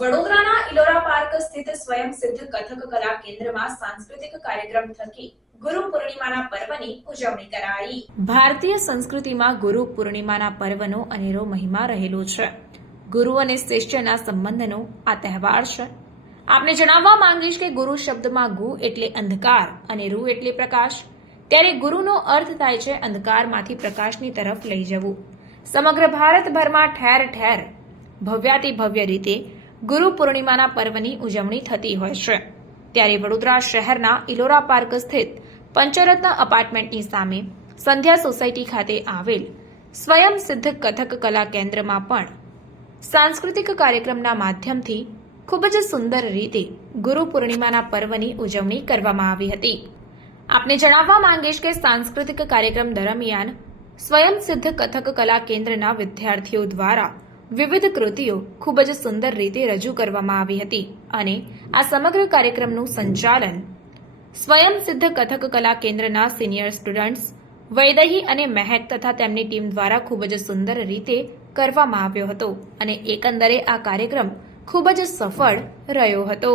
વડોદરાના ઇલોરા પાર્ક સ્થિત સ્વયંસિદ્ધ કથક કલા કેન્દ્રમાં સાંસ્કૃતિક કાર્યક્રમ થકી ગુરુ પૂર્ણિમાના પર્વની ઉજવણી કરાઈ। ભારતીય સંસ્કૃતિમાં ગુરુ પૂર્ણિમાના પર્વનો અનેરો મહિમા રહેલો છે। ગુરુ અને શિષ્યના સંબંધનો આ તહેવાર છે। આપને જણાવવા માંગીશ કે ગુરુ શબ્દમાં ગુ એટલે અંધકાર અને રૂ એટલે પ્રકાશ, ત્યારે ગુરુનો અર્થ થાય છે અંધકારમાંથી પ્રકાશની તરફ લઈ જવું। સમગ્ર ભારતભરમાં ઠેર ઠેર ભવ્યાતિ ભવ્ય રીતે ગુરુ પૂર્ણિમાના પર્વની ઉજવણી થતી હોય છે, ત્યારે વડોદરા શહેરના ઇલોરા પાર્ક સ્થિત પંચરત્ન અપાર્ટમેન્ટની સામે સંધ્યા સોસાયટી ખાતે આવેલ સ્વયં સિદ્ધ કથક કલા કેન્દ્રમાં પણ સાંસ્કૃતિક કાર્યક્રમના માધ્યમથી ખૂબ જ સુંદર રીતે ગુરુ પૂર્ણિમાના પર્વની ઉજવણી કરવામાં આવી હતી। આપને જણાવવા માંગીશ કે સાંસ્કૃતિક કાર્યક્રમ દરમિયાન સ્વયં સિદ્ધ કથક કલા કેન્દ્રના વિદ્યાર્થીઓ દ્વારા વિવિધ કૃતિઓ ખૂબ જ સુંદર રીતે રજૂ કરવામાં આવી હતી અને આ સમગ્ર કાર્યક્રમનું સંચાલન સ્વયં સિદ્ધ કથક કલા કેન્દ્રના સિનિયર સ્ટુડન્ટ્સ વૈદેહી અને મહેક તથા તેમની ટીમ દ્વારા ખૂબ જ સુંદર રીતે કરવામાં આવ્યો હતો અને એકંદરે આ કાર્યક્રમ ખૂબ જ સફળ રહ્યો હતો।